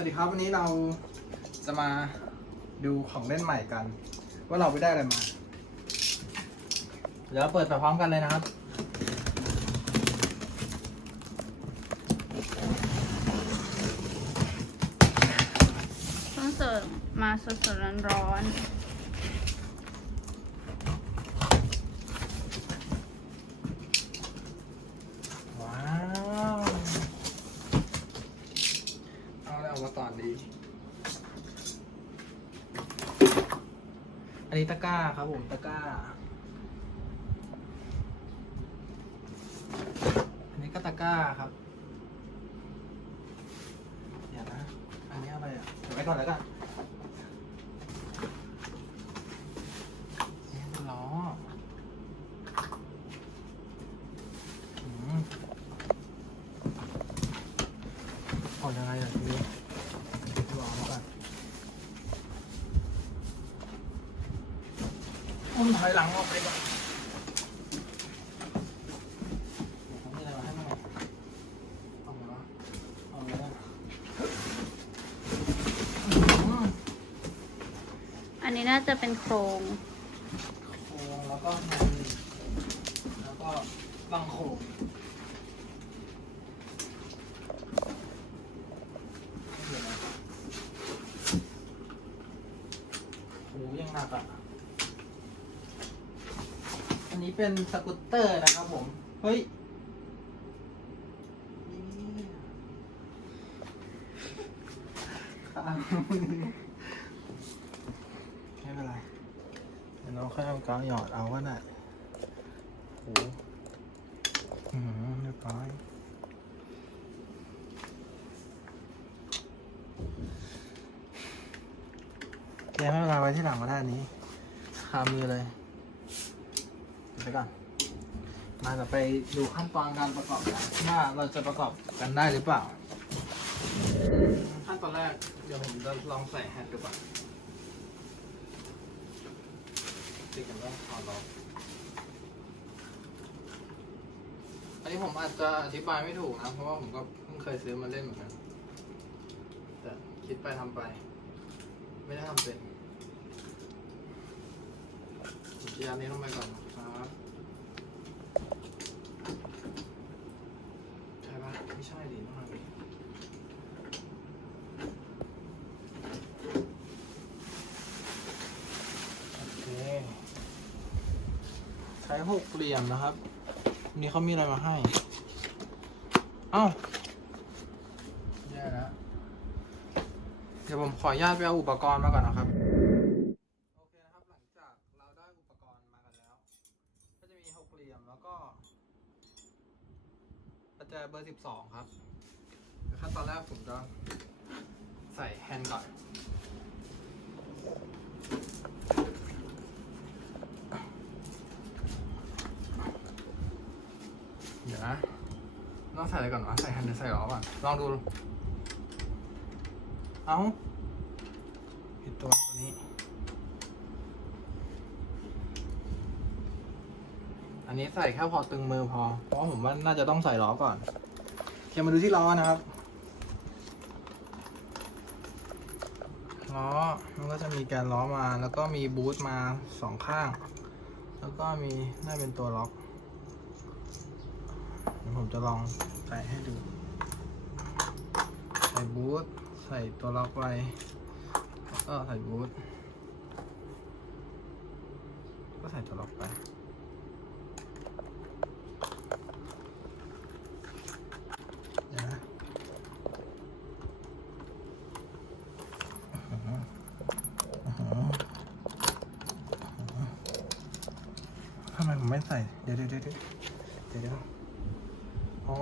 วัสดีครับวันนี้เราจะมาดูของเล่นใหม่กัน ว่าเราไปได้อะไรมา เดี๋ยวเราเปิดไปพร้อมกันเลยนะครับ เพิ่งเสิร์ฟมาสดๆร้อนว้าวเอาอะไรเอามาก่อนดี อันนี้ตะกร้าครับผมตะกร้า อันนี้ก็ตะกร้าครับเดี๋ยวนะ อันนี้อะไรอะเดี๋ยวไว้ก่อนแล้วกันล้ออืมออกยังไงอะทีนี้รอไว้ก่อนอุ้ม ถอยหลังออกไปก่อนอันนี้น่าจะเป็นโครงโครงแล้วก็มันแล้วก็บางโครงโอ้ยังหนักอะ อันนี้ เป็นสกูตเตอร์นะครับผม เฮ้ยไม่เป็นไรเดี๋ยวเราค่อยเอากาวหยอดเอาก็ได้โอ้โหอืมเรียบร้อยแกไม่เป็นไรไว้ที่หลังก็ได้นี้คามือเลย ไปก่อน มาจะไปดูขั้นตอนการประกอบกันว่าเราจะประกอบกันได้หรือเปล่า ขั้นตอนแรกเดี๋ยวผมจะลองใส่แฮนด์ดูก่อนติดกันว่าขอลองอันนี้ผมอาจจะอธิบายไม่ถูกนะ เพราะว่าผมก็เพิ่งเคยซื้อมาเล่นเหมือนกันแต่คิดไปทำไป ไม่ได้ทำเป็นผมจะยานี้ลงไปก่อนนะครับใช่ปะไม่ใช่ดิต้องทำดิโอเค ใช้หกเหลี่ยมนะครับวันนี้เขามีอะไรมาให้ เอ้าแย่แล้วเดี๋ยวผมขออนุญาตไปเอาอุปกรณ์มาก่อนนะครับ โอเคนะครับ หลังจากเราได้อุปกรณ์มากันแล้ว ก็จะมีหกเหลี่ยมแล้วก็ประแจเบอร์สิบสองครับขั้นตอนแรกผมจะใส่แฮนด์ก่อน เดี๋ยวนะ ต้องใส่อะไรก่อนวะใส่แฮนด์หรือใส่ล้อก่อนลองดู เอาผิดตัวตัวนี้ อันนี้ใส่แค่พอตึงมือพอ เพราะผมว่าน่าจะต้องใส่ล้อก่อนเทียมมาดูที่ล้อนะครับล้อ มันก็จะมีแกนล้อมา แล้วก็มีบูทมาสองข้าง แล้วก็มีน่าเป็นตัวล็อก ผมจะลองใส่ให้ดู ใส่บูทใส่ตัวล็อกไว้แล้วก็ใส่บูทก็ใส่ตัวล็อกไปทำไมผมไม่ใส่ เดี๋ยวเดี๋ยวเดี๋ยวเดี๋ยว อ๋อ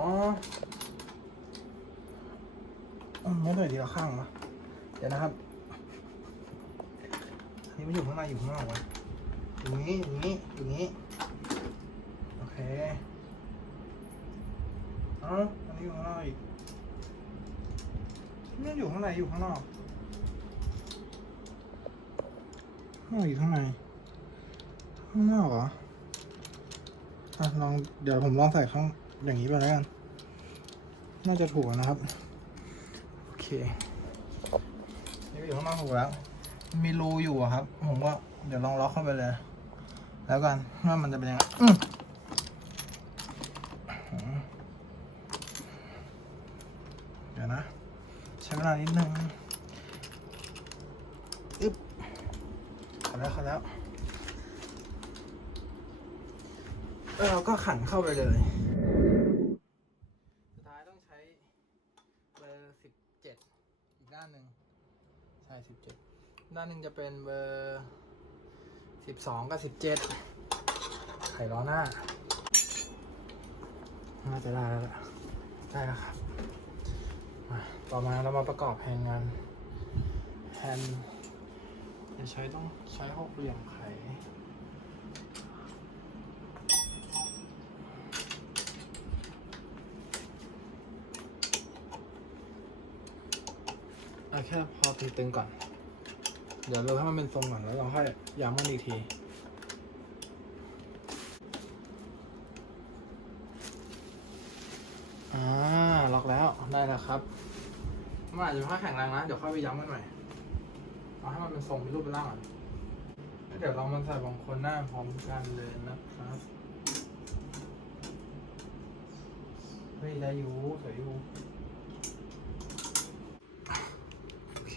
ไม่เลยดีละข้างวะเดี๋ยวนะครับ อันนี้มันอยู่ข้างในอยู่ข้างนอกวะอยู่นี้อยู่นี้อยู่นี้ โอเคเอ้าอันนี้อยู่ข้างนอกอีกนี่อยู่ข้างในอยู่ข้างนอกข้างนอกอยู่ข้างในข้างนอกเหรออะลองเดี๋ยวผมลองใส่ข้าง อย่างนี้ไปแล้วกัน น่าจะถูกนะครับ โอเค นี่อยู่ข้างนอกถูกแล้ว มีรูอยู่ครับ ผมก็เดี๋ยวลองล็อกเข้าไปเลย แล้วกันว่ามันจะเป็นยังไงอืเดี๋ยวนะ ใช้เวลานิดนึงอึ๊บเข้าแล้วเข้าแล้วแล้วเราก็ขันเข้าไปเลย สุดท้ายต้องใช้เบอร์สิบเจ็ดอีกด้านหนึ่งใช่สิบเจ็ดด้านหนึ่งจะ เป็นเบอร์สิบสองกับสิบเจ็ดไข่ล้อหน้า น่าจะได้แล้วล่ะได้แล้วครับ มาต่อมาเรามาประกอบแฮนด์งานแฮนด์จะใช้ต้องใช้หกเหลี่ยมไขเอาแค่พอตึงๆก่อน เดี๋ยวเราให้มันเป็นทรงก่อนแล้วเราค่อยย้ำมันอีกทีอ่าล็อกแล้วได้แล้วครับมันอาจจะไม่ค่อยแข็งแรงนะ เดี๋ยวค่อยไปย้ำกันใหม่เอาให้มันเป็นทรงเป็นรูปเป็นร่างก่อนเดี๋ยวเรามาใส่บางคนหน้าพร้อมกันเลยนะครับเฮ้ยได้อยู่สวยอยู่โอเค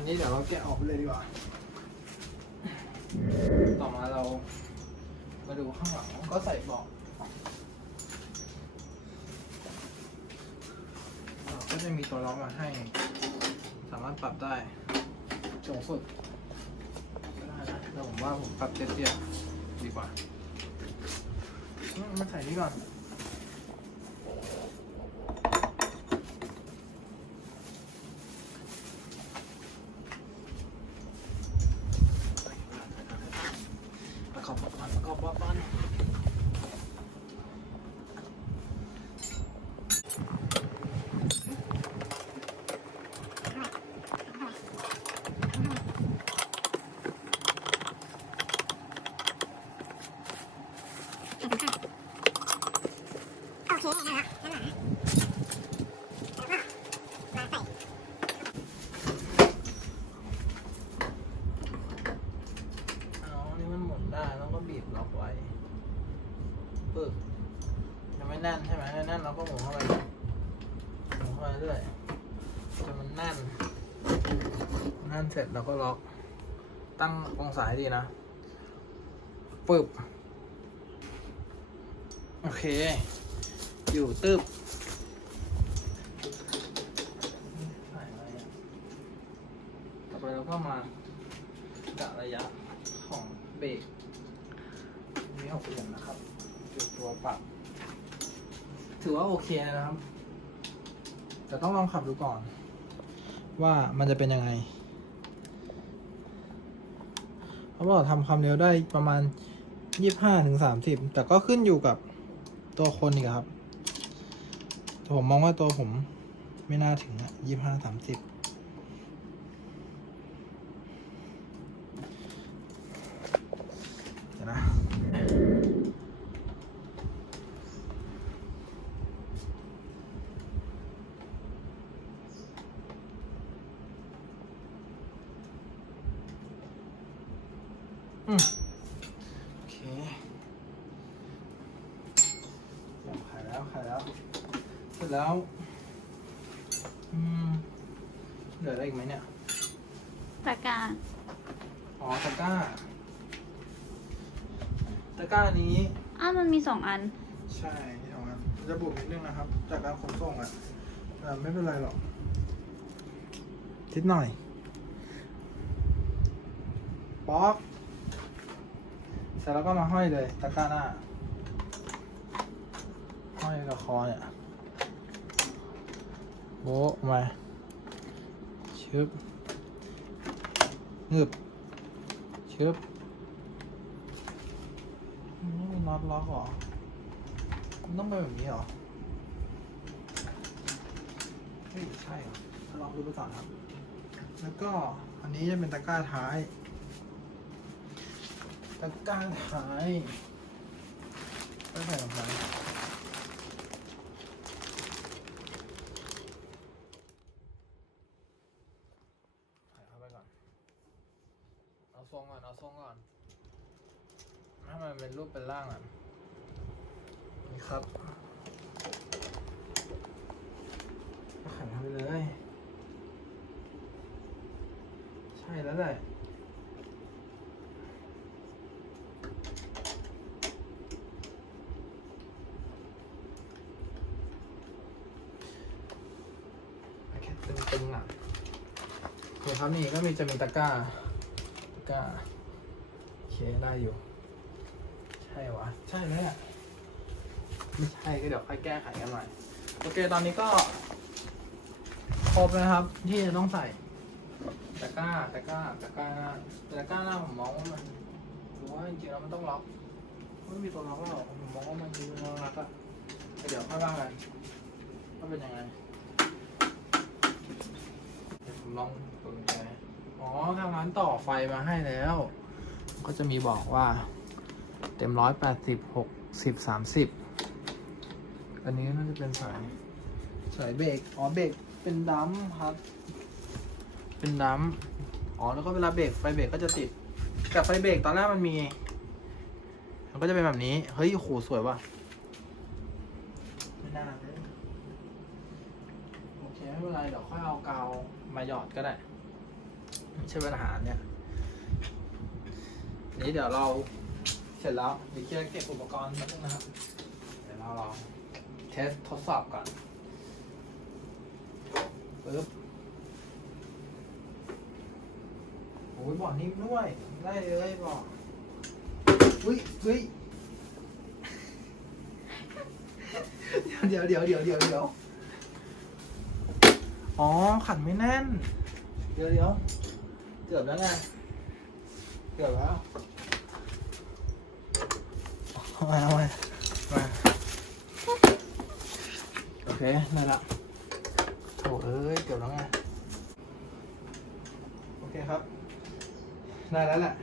อันนี้เดี๋ยวเราแกะออกไปเลยดีกว่า ต่อมาเรามาดูข้างหลังก็ใส่เบาะอ่าก็จะมีตัวล็อกมาให้ สามารถปรับได้สูงสุดก็ได้นะแต่ผมว่าผมปรับเตี้ยๆดีกว่ามาใส่นี่ก่อน ประกอบก่อนประกอบก่อนเอาอันนี้มันหมุนได้แล้วก็บีบล็อกไว้ ปึ๊บยังไม่แน่นใช่ไหมถ้าแน่นเราก็หมุนเข้าไปหมุนเข้าไปเรื่อยจนมันแน่นแน่นเสร็จเราก็ล็อก ตั้งองศาให้ดีนะปึ๊บโอเค อยู่ตึบต่อไปเราก็มากะระยะของเบรกนี่หกเหลี่ยมนะครับ จุดตัวปรับ ถือว่าโอเคนะครับ แต่ต้องลองขับดูก่อน ว่ามันจะเป็นยังไงเขาบอกทำความเร็วได้ประมาณยี่ห้าถึงสามสิบแต่ก็ขึ้นอยู่กับตัวคนอีกครับแต่ผมมองว่าตัวผมไม่น่าถึงอะยี่ห้าสามสิบเดี๋ยวนะ อืมโอเคขายแล้วขายแล้ว เสร็จแล้วอืมเหลืออะไรอีกไหมเนี่ยตะกร้ารอ๋อตะกร้าตะกร้านี้ อ้าวมันมีสองอัน ใช่เอาครับจะบวกนิดนึงนะครับ จากการขนส่งอะแต่ไม่เป็นไรหรอกทิดหน่อยป๊อกเสร็จแล้วก็มาห้อยเลยตะกร้าหน้าห้อยกับคอเนี่ย โบมาชึบงึบชึบนี่มีน็อตล็อกเหรอมันต้องเป็นแบบนี้เหรอเฮ้ยใช่เหรอลองดูไปก่อนครับ แล้วก็อันนี้จะเป็นตะกร้าท้าย ตะกร้าท้ายก็ใส่ลงไป ทรงก่อนเอาทรงก่อนให้มันเป็นรูปเป็นร่างอะนี่ครับขันไปเลย ใช่แล้วแหละแค่ตึงๆอะโอเคครับนี่ก็มีจะมีตะกร้า กร้าโอเคได้อยู่ ใช่วะ ใช่ไหมเนี่ยไม่ใช่ก็เดี๋ยวค่อยแก้ไขกันใหม่โอเคตอนนี้ก็ ครบแล้วนะครับ ที่จะต้องใส่ตะกร้าตะกร้าตะกร้าหน้าแต่ตะกร้าหน้าผมมองว่ามันผมว่าจริงๆแล้วมันต้องล็อกไม่มีตัวล็อกหรอกผมมองว่ามันคือตัวล็อกอะแต่เดี๋ยวค่อยว่ากันว่าเป็นยังไงเดี๋ยวผมลองเปิดกุญแจ อ๋อทางร้านต่อไฟมาให้แล้ว ก็จะมีบอกว่า เต็มร้อยแปดสิบหกสิบสามสิบอันนี้น่าจะเป็นสายสายเบรกอ๋อเบรกเป็นดัมครับ เป็นน้ำอ๋อแล้วก็เวลาเบรกไฟเบรกก็จะติดแต่ไฟเบรกตอนแรกมันมี มันก็จะเป็นแบบนี้ เฮ้ยโหสวยว่ะไม่น่าเลยโอเคไม่เป็นไรเดี๋ยวค่อยเอากาวมาหยอดก็ได้ ไม่ใช่ปัญหาเนี่ย นี้เดี๋ยวเราเสร็จแล้วเดี๋ยวเคลียร์เก็บอุปกรณ์นิดนึงนะครับ เดี๋ยวเราลองเทสทดสอบก่อนปึ๊บโอ้ยบอกนิ่มด้วยได้เลยบอกอุ้ยอุ้ยเดี๋ยวเดี๋ยวเดี๋ยวเดี๋ยวเดี๋ยวอ๋อขันไม่แน่น เดี๋ยวเดี๋ยว เกือบแล้วไง เกือบแล้วเอามาเอามามาโอเคได้ละโอ้เอ้ย เกือบแล้วไง โอเคครับ ได้แล้วแหละ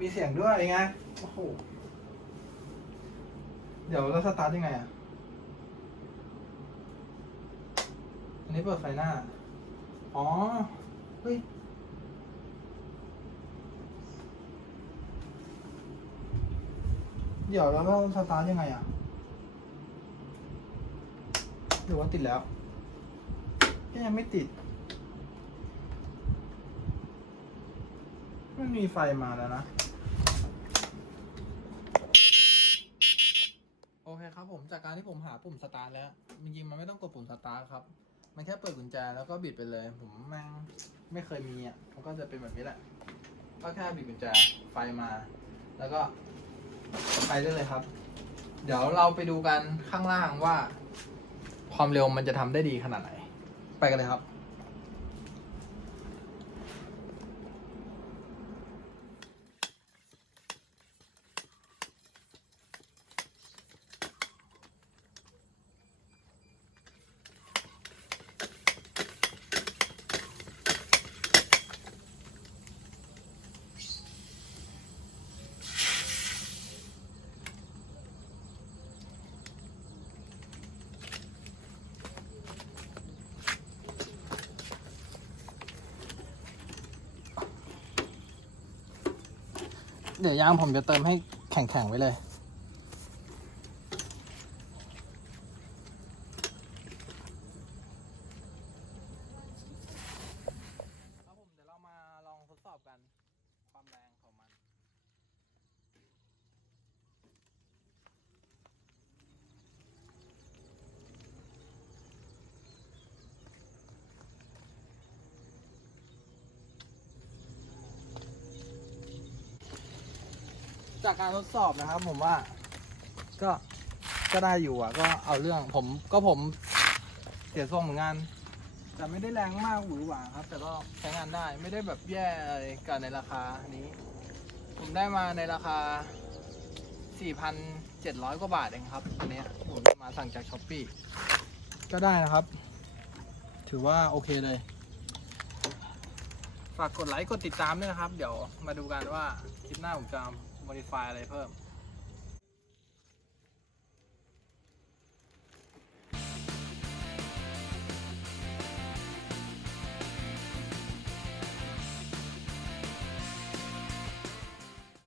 มีเสียงด้วยไง โอ้โห เดี๋ยวเราสตาร์ทยังไงอะ อันนี้เปิดไฟหน้า อ๋อ เฮ้ยเดี๋ยวเราต้องสตาร์ทยังไงอะหรือว่าติดแล้วก็ยังไม่ติดไม่มีไฟมาแล้วนะ โอเคครับผมจากการที่ผมหาปุ่มสตาร์ทแล้ว จริงๆมันไม่ต้องกดปุ่มสตาร์ทครับ มันแค่เปิดกุญแจแล้วก็บิดไปเลย ผมแม่งไม่เคยมีอะมันก็จะเป็นแบบนี้แหละ ก็แค่บิดกุญแจไฟมา แล้วก็ไปได้เลยครับ เดี๋ยวเราไปดูกันข้างล่างว่า ความเร็วมันจะทำได้ดีขนาดไหน ไปกันเลยครับ เดี๋ยวยางผมจะเติมให้แข็งๆไว้เลย ครับผมเดี๋ยวเรามาลองทดสอบกัน ความแรงของมัน จากการทดสอบนะครับ ผมว่า ก็ก็ได้อยู่อะ ก็เอาเรื่องผมก็ผมเสียทรงเหมือนกันแต่ไม่ได้แรงมากหวือหวาครับ แต่ก็ใช้งานได้ไม่ได้แบบแย่อะไรกันในราคานี้ ผมได้มาในราคา 4,700 กว่าบาทเองครับอันนี้ผมมาสั่งจากช้อปปี้ก็ได้นะครับ ถือว่าโอเคเลย ฝากกดไลค์กดติดตามด้วยนะครับ เดี๋ยวมาดูกันว่าคลิปหน้าผมจะ modify อะไรเพิ่ม